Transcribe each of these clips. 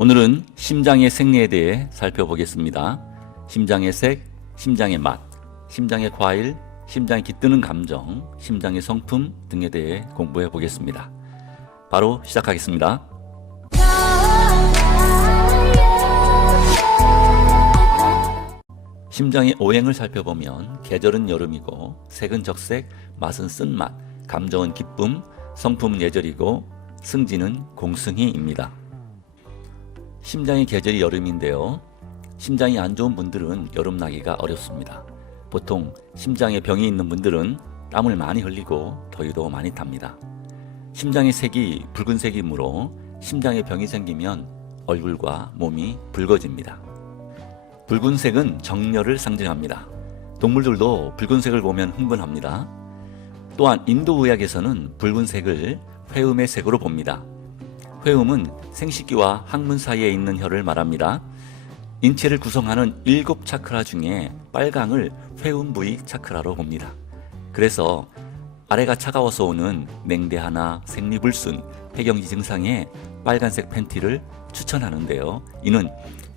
오늘은 심장의 생리에 대해 살펴보겠습니다. 심장의 색, 심장의 맛, 심장의 과일, 심장이 깃드는 감정, 심장의 성품 등에 대해 공부해 보겠습니다. 바로 시작하겠습니다. 심장의 오행을 살펴보면 계절은 여름이고 색은 적색, 맛은 쓴맛, 감정은 기쁨, 성품은 예절이고 승진은 공승희입니다. 심장의 계절이 여름인데요. 심장이 안 좋은 분들은 여름 나기가 어렵습니다. 보통 심장에 병이 있는 분들은 땀을 많이 흘리고 더위도 많이 탑니다. 심장의 색이 붉은색이므로 심장에 병이 생기면 얼굴과 몸이 붉어집니다. 붉은색은 정열을 상징합니다. 동물들도 붉은색을 보면 흥분합니다. 또한 인도의학에서는 붉은색을 회음의 색으로 봅니다. 회음은 생식기와 항문 사이에 있는 혈을 말합니다. 인체를 구성하는 7차크라 중에 빨강을 회음 부위 차크라로 봅니다. 그래서 아래가 차가워서 오는 냉대하나 생리불순, 폐경기 증상에 빨간색 팬티를 추천하는데요. 이는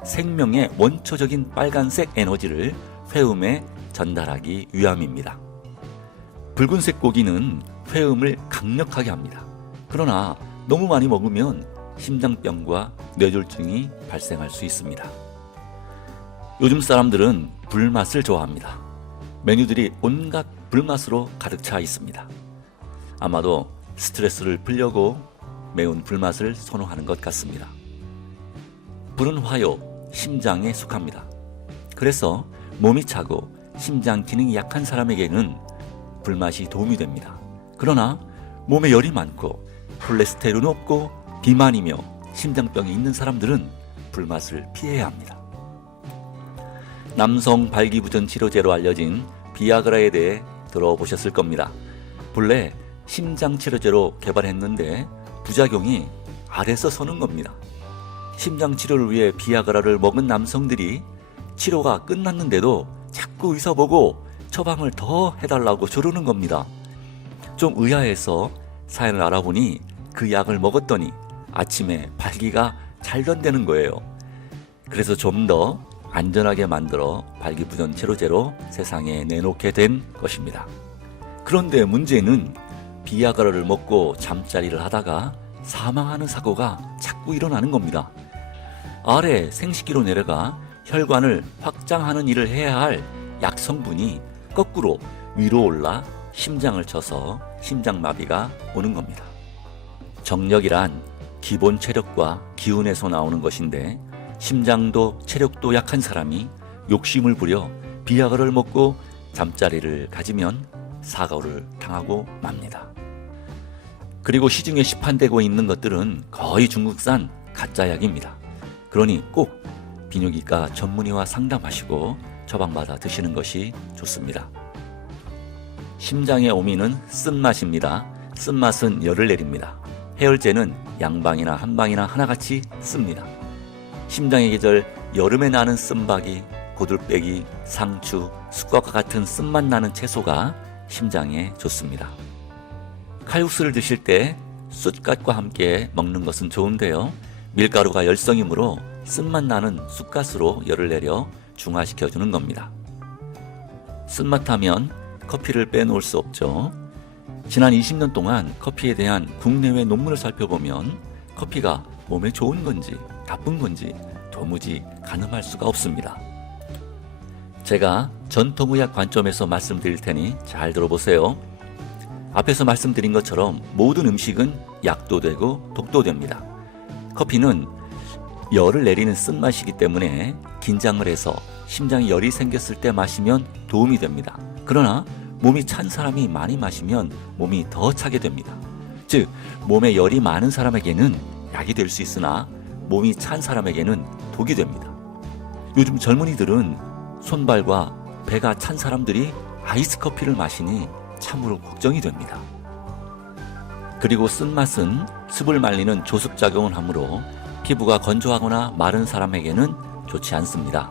생명의 원초적인 빨간색 에너지를 회음에 전달하기 위함입니다. 붉은색 고기는 회음을 강력하게 합니다. 그러나 너무 많이 먹으면 심장병과 뇌졸중이 발생할 수 있습니다. 요즘 사람들은 불맛을 좋아합니다. 메뉴들이 온갖 불맛으로 가득 차 있습니다. 아마도 스트레스를 풀려고 매운 불맛을 선호하는 것 같습니다. 불은 화요, 심장에 속합니다. 그래서 몸이 차고 심장 기능이 약한 사람에게는 불맛이 도움이 됩니다. 그러나 몸에 열이 많고 콜레스테롤이 높고 비만이며 심장병이 있는 사람들은 불맛을 피해야 합니다. 남성 발기부전 치료제로 알려진 비아그라에 대해 들어보셨을 겁니다. 본래 심장 치료제로 개발했는데 부작용이 알에서 서는 겁니다. 심장 치료를 위해 비아그라를 먹은 남성들이 치료가 끝났는데도 자꾸 의사 보고 처방을 더 해달라고 조르는 겁니다. 좀 의아해서 사연을 알아보니 그 약을 먹었더니 아침에 발기가 잘 된다는 거예요. 그래서 좀 더 안전하게 만들어 발기부전 치료제로 세상에 내놓게 된 것입니다. 그런데 문제는 비아그라를 먹고 잠자리를 하다가 사망하는 사고가 자꾸 일어나는 겁니다. 아래 생식기로 내려가 혈관을 확장하는 일을 해야 할 약 성분이 거꾸로 위로 올라 심장을 쳐서 심장마비가 오는 겁니다. 정력이란 기본 체력과 기운에서 나오는 것인데 심장도 체력도 약한 사람이 욕심을 부려 비아그라를 먹고 잠자리를 가지면 사고를 당하고 맙니다. 그리고 시중에 시판되고 있는 것들은 거의 중국산 가짜약입니다. 그러니 꼭 비뇨기과 전문의와 상담하시고 처방받아 드시는 것이 좋습니다. 심장의 오미는 쓴맛입니다. 쓴맛은 열을 내립니다. 해열제는 양방이나 한방이나 하나같이 씁니다. 심장의 계절 여름에 나는 쓴박이, 고들빼기, 상추, 쑥갓과 같은 쓴맛 나는 채소가 심장에 좋습니다. 칼국수를 드실 때 쑥갓과 함께 먹는 것은 좋은데요. 밀가루가 열성이므로 쓴맛 나는 쑥갓으로 열을 내려 중화시켜주는 겁니다. 쓴맛하면 커피를 빼놓을 수 없죠. 지난 20년 동안 커피에 대한 국내외 논문을 살펴보면 커피가 몸에 좋은 건지 나쁜 건지 도무지 가늠할 수가 없습니다. 제가 전통의학 관점에서 말씀드릴 테니 잘 들어보세요. 앞에서 말씀드린 것처럼 모든 음식은 약도 되고 독도 됩니다. 커피는 열을 내리는 쓴맛이기 때문에 긴장을 해서 심장에 열이 생겼을 때 마시면 도움이 됩니다. 그러나 몸이 찬 사람이 많이 마시면 몸이 더 차게 됩니다. 즉 몸에 열이 많은 사람에게는 약이 될 수 있으나 몸이 찬 사람에게는 독이 됩니다. 요즘 젊은이들은 손발과 배가 찬 사람들이 아이스 커피를 마시니 참으로 걱정이 됩니다. 그리고 쓴맛은 습을 말리는 조습작용을 하므로 피부가 건조하거나 마른 사람에게는 좋지 않습니다.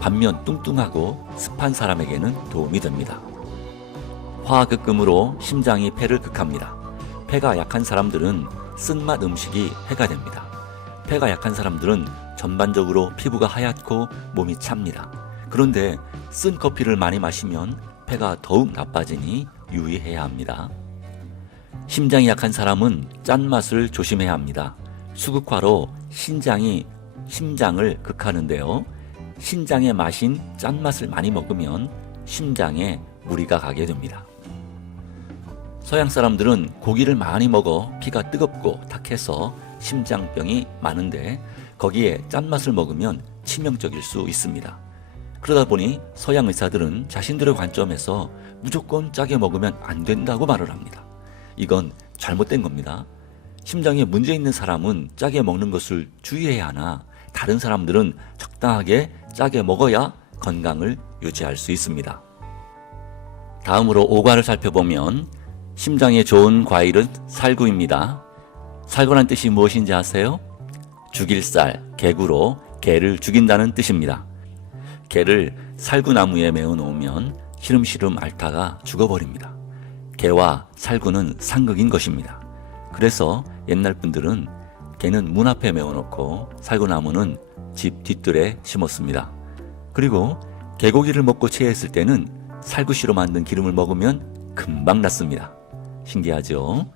반면 뚱뚱하고 습한 사람에게는 도움이 됩니다. 화극금으로 심장이 폐를 극합니다. 폐가 약한 사람들은 쓴맛 음식이 해가 됩니다. 폐가 약한 사람들은 전반적으로 피부가 하얗고 몸이 찹니다. 그런데 쓴 커피를 많이 마시면 폐가 더욱 나빠지니 유의해야 합니다. 심장이 약한 사람은 짠맛을 조심해야 합니다. 수국화로 심장을 극하는데요. 신장에 마신 짠맛을 많이 먹으면 심장에 무리가 가게 됩니다. 서양 사람들은 고기를 많이 먹어 피가 뜨겁고 탁해서 심장병이 많은데 거기에 짠맛을 먹으면 치명적일 수 있습니다. 그러다 보니 서양 의사들은 자신들의 관점에서 무조건 짜게 먹으면 안 된다고 말을 합니다. 이건 잘못된 겁니다. 심장에 문제 있는 사람은 짜게 먹는 것을 주의해야 하나 다른 사람들은 적당하게 짜게 먹어야 건강을 유지할 수 있습니다. 다음으로 오과를 살펴보면 심장에 좋은 과일은 살구입니다. 살구란 뜻이 무엇인지 아세요? 죽일 쌀, 개구로 개를 죽인다는 뜻입니다. 개를 살구나무에 메어 놓으면 시름시름 앓다가 죽어버립니다. 개와 살구는 상극인 것입니다. 그래서 옛날 분들은 개는 문 앞에 메어 놓고 살구나무는 집 뒷뜰에 심었습니다. 그리고 개고기를 먹고 체했을 때는 살구씨로 만든 기름을 먹으면 금방 낫습니다. 신기하죠?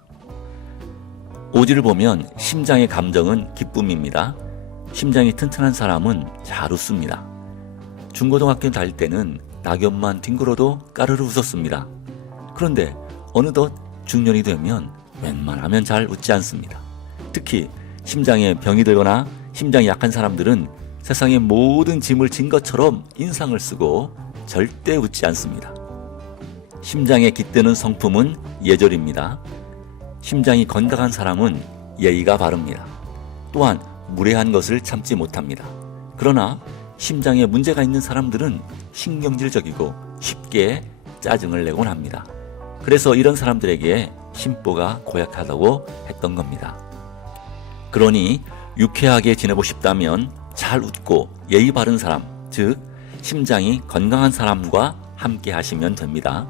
오지를 보면 심장의 감정은 기쁨입니다. 심장이 튼튼한 사람은 잘 웃습니다. 중고등학교 다닐 때는 낙엽만 뒹굴어도 까르르 웃었습니다. 그런데 어느덧 중년이 되면 웬만하면 잘 웃지 않습니다. 특히 심장에 병이 들거나 심장이 약한 사람들은 세상의 모든 짐을 진 것처럼 인상을 쓰고 절대 웃지 않습니다. 심장에 깃드는 성품은 예절입니다. 심장이 건강한 사람은 예의가 바릅니다. 또한 무례한 것을 참지 못합니다. 그러나 심장에 문제가 있는 사람들은 신경질적이고 쉽게 짜증을 내곤 합니다. 그래서 이런 사람들에게 심보가 고약하다고 했던 겁니다. 그러니 유쾌하게 지내고 싶다면 잘 웃고 예의 바른 사람, 즉 심장이 건강한 사람과 함께 하시면 됩니다.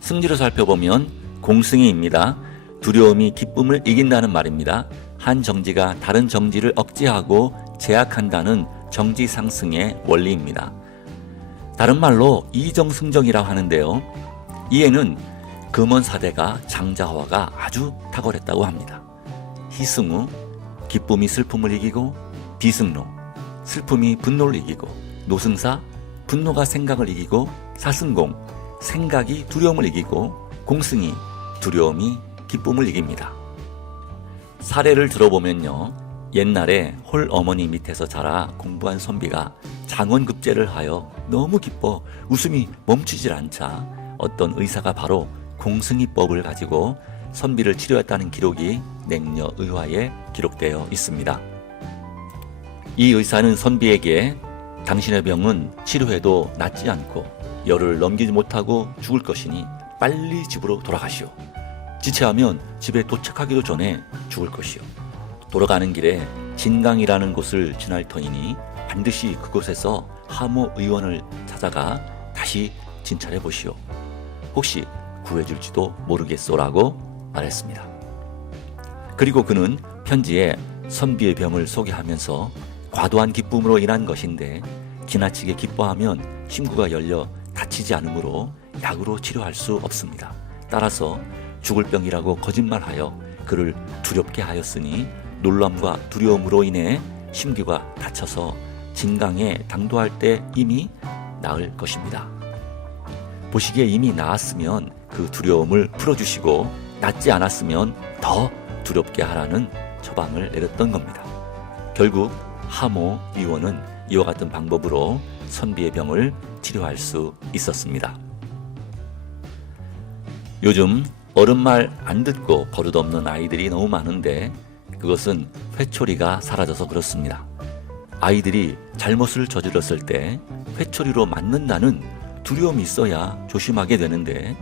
승지로 살펴보면 공승이입니다. 두려움이 기쁨을 이긴다는 말입니다. 한 정지가 다른 정지를 억제하고 제약한다는 정지상승의 원리입니다. 다른 말로 이정승정이라고 하는데요. 이에는 금원사대가 장자화가 아주 탁월했다고 합니다. 희승우, 기쁨이 슬픔을 이기고, 비승로, 슬픔이 분노를 이기고, 노승사, 분노가 생각을 이기고, 사승공, 생각이 두려움을 이기고, 공승이, 두려움이 기쁨을 이깁니다. 사례를 들어보면요. 옛날에 홀 어머니 밑에서 자라 공부한 선비가 장원급제를 하여 너무 기뻐 웃음이 멈추질 않자 어떤 의사가 바로 공승이법을 가지고 선비를 치료했다는 기록이 냉려의화에 기록되어 있습니다. 이 의사는 선비에게 당신의 병은 치료해도 낫지 않고 열을 넘기지 못하고 죽을 것이니 빨리 집으로 돌아가시오. 지체하면 집에 도착하기도 전에 죽을 것이오. 돌아가는 길에 진강이라는 곳을 지날 터이니 반드시 그곳에서 하모 의원을 찾아가 다시 진찰해 보시오. 혹시 구해줄지도 모르겠소라고 말했습니다. 그리고 그는 편지에 선비의 병을 소개하면서 과도한 기쁨으로 인한 것인데 지나치게 기뻐하면 심구가 열려 다치지 않으므로 약으로 치료할 수 없습니다. 따라서 죽을 병이라고 거짓말하여 그를 두렵게 하였으니 놀람과 두려움으로 인해 심기가 다쳐서 진강에 당도할 때 이미 나을 것입니다. 보시기에 이미 나았으면 그 두려움을 풀어주시고 낫지 않았으면 더 두렵게 하라는 처방을 내렸던 겁니다. 결국 하모 의원은 이와 같은 방법으로 선비의 병을 치료할 수 있었습니다. 요즘 어른 말 안 듣고 버릇없는 아이들이 너무 많은데 그것은 회초리가 사라져서 그렇습니다. 아이들이 잘못을 저질렀을 때 회초리로 맞는다는 두려움이 있어야 조심하게 되는데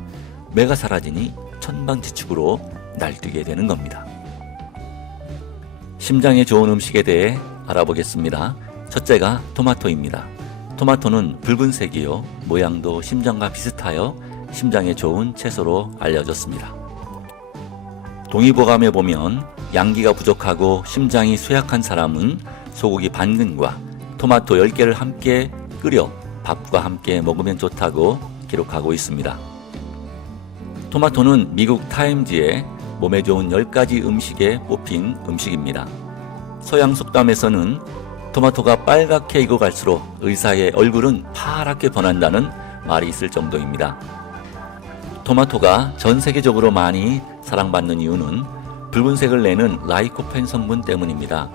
매가 사라지니 천방지축으로 날뛰게 되는 겁니다. 심장에 좋은 음식에 대해 알아보겠습니다. 첫째가 토마토입니다. 토마토는 붉은색이요 모양도 심장과 비슷하여 심장에 좋은 채소로 알려졌습니다. 동의보감에 보면 양기가 부족하고 심장이 쇠약한 사람은 소고기 반근과 토마토 10개를 함께 끓여 밥과 함께 먹으면 좋다고 기록하고 있습니다. 토마토는 미국 타임즈에 몸에 좋은 10가지 음식에 뽑힌 음식입니다. 서양 속담에서는 토마토가 빨갛게 익어갈수록 의사의 얼굴은 파랗게 변한다는 말이 있을 정도입니다. 토마토가 전 세계적으로 많이 사랑받는 이유는 붉은색을 내는 라이코펜 성분 때문입니다.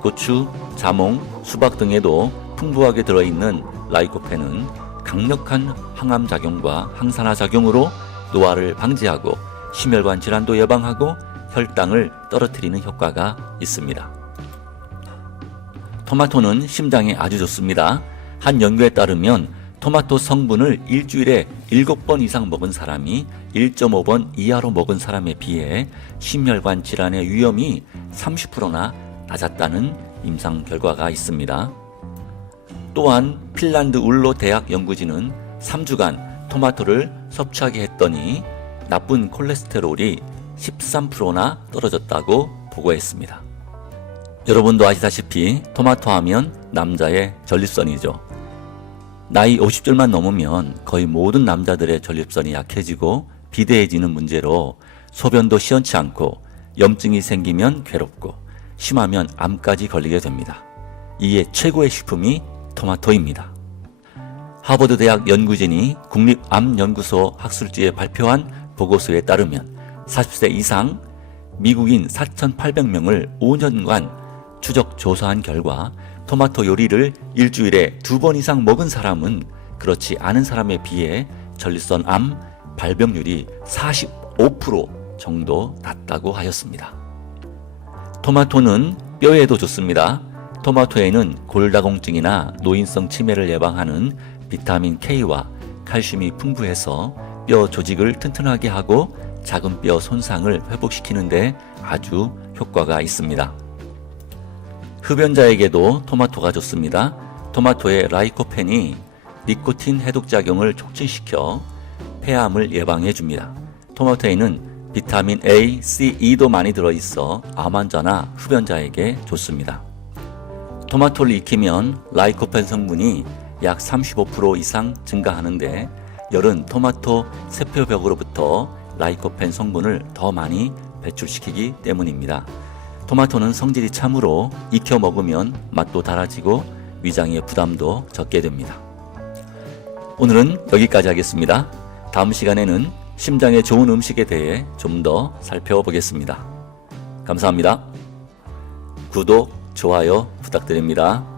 고추, 자몽, 수박 등에도 풍부하게 들어있는 라이코펜은 강력한 항암작용과 항산화 작용으로 노화를 방지하고 심혈관 질환도 예방하고 혈당을 떨어뜨리는 효과가 있습니다. 토마토는 심장에 아주 좋습니다. 한 연구에 따르면 토마토 성분을 일주일에 7번 이상 먹은 사람이 1.5번 이하로 먹은 사람에 비해 심혈관 질환의 위험이 30%나 낮았다는 임상 결과가 있습니다. 또한 핀란드 울로 대학 연구진은 3주간 토마토를 섭취하게 했더니 나쁜 콜레스테롤이 13%나 떨어졌다고 보고했습니다. 여러분도 아시다시피 토마토 하면 남자의 전립선이죠. 나이 50절만 넘으면 거의 모든 남자들의 전립선이 약해지고 비대해지는 문제로 소변도 시원치 않고 염증이 생기면 괴롭고 심하면 암까지 걸리게 됩니다. 이에 최고의 식품이 토마토입니다. 하버드 대학 연구진이 국립암연구소 학술지에 발표한 보고서에 따르면 40세 이상 미국인 4,800명을 5년간 추적 조사한 결과 토마토 요리를 일주일에 2번 이상 먹은 사람은 그렇지 않은 사람에 비해 전립선 암 발병률이 45% 정도 낮다고 하였습니다. 토마토는 뼈에도 좋습니다. 토마토에는 골다공증이나 노인성 치매를 예방하는 비타민 K와 칼슘이 풍부해서 뼈 조직을 튼튼하게 하고 작은 뼈 손상을 회복시키는 데 아주 효과가 있습니다. 흡연자에게도 토마토가 좋습니다. 토마토의 라이코펜이 니코틴 해독작용을 촉진시켜 폐암을 예방해 줍니다. 토마토에는 비타민 A, C, E도 많이 들어있어 암 환자나 흡연자에게 좋습니다. 토마토를 익히면 라이코펜 성분이 약 35% 이상 증가하는데 열은 토마토 세포벽으로부터 라이코펜 성분을 더 많이 배출시키기 때문입니다. 토마토는 성질이 참으로 익혀 먹으면 맛도 달아지고 위장의 부담도 적게 됩니다. 오늘은 여기까지 하겠습니다. 다음 시간에는 심장에 좋은 음식에 대해 좀 더 살펴보겠습니다. 감사합니다. 구독, 좋아요 부탁드립니다.